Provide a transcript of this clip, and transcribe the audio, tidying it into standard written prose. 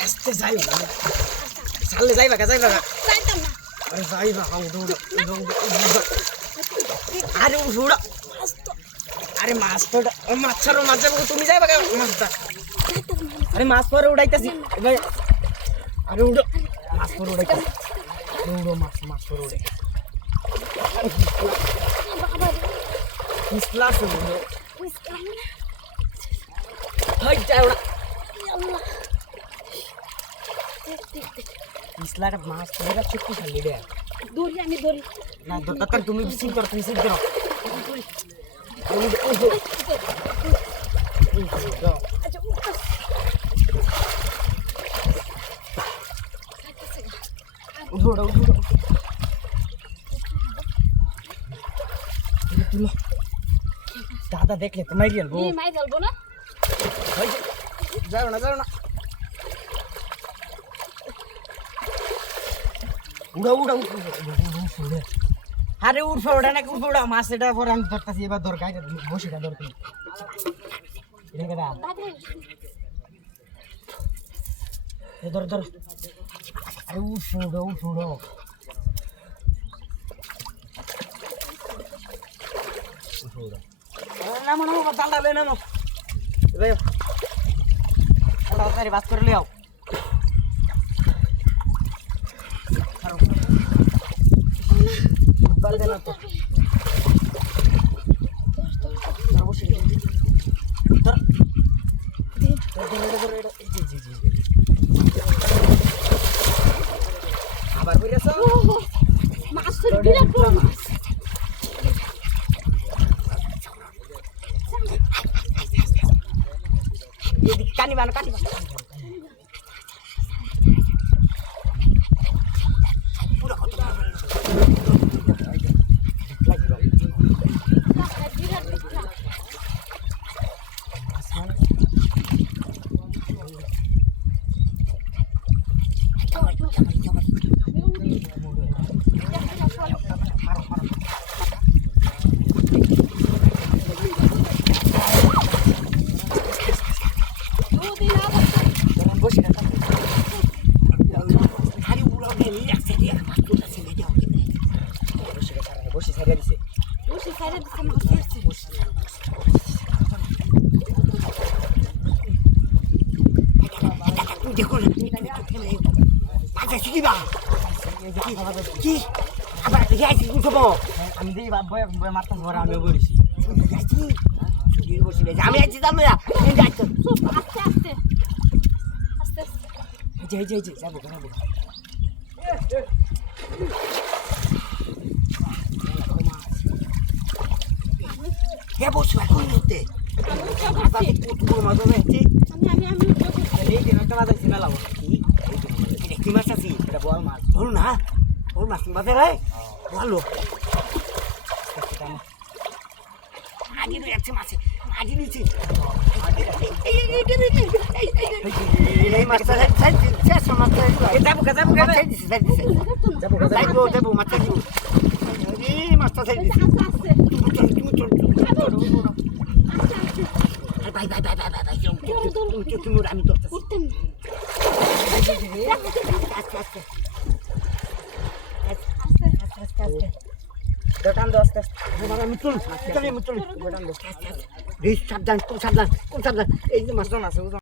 আসতে যাই সালে যাইবা যাইবা আরে যাইবা আরে উড়া আরে মাছ তো মাছ ছাড়ো মাছ যাবো তুমি যাইবা মাছটা আরে মাছ পরে উড়াইতেছি আরে উড়ো মাছ পরে উড়াইতেছি উড়ো মাছ পরে উড়ে মিসলা শুনো হাই যাও মিসলাটা মাছ পরে চুক্তি খালি রে আমি ধরি না দত্তা তুমি সিং করো তুমি সিং করো দাদা দেখলে তো মাই গেল মাই গেলবো না যাও না উড়া আরে উঠবে ওটা নাকি উঠবে ওটা মাছ এটা পরে আমি ধরতেছি এবার দরকার বসিটা দরকার ধর আরে উঠো নামো দাঁড়া লে নামো তাড়াতাড়ি বাস করে লিয়াও না তো আবার বুঝেছ মাছ তো বিরাট বড় মাছ কানিবা বসে ছেড়ে দিছে মাছ ধরছে দেখো কি আবার উঠবো আমি দিই মারতাম ঘরে আমি বলেছি আমি আছি যাবো আস্তে আস্তে যাবো কে বসু এখন মধ্যে কি মাছ আছি এটা বল মাছ বল না বল মাছ বাজে ভাই ভালো আগে যাচ্ছে মাছে আগে নিচে এই মাছটা শেষ মাছটা যাবো মাছটা দিব এই মাছটা ছেড়ে দিছি তুমি চল ভাই তুমি আমি তো টান দো আস্তে আমি চল সাবধান এই যে মাছটা আছে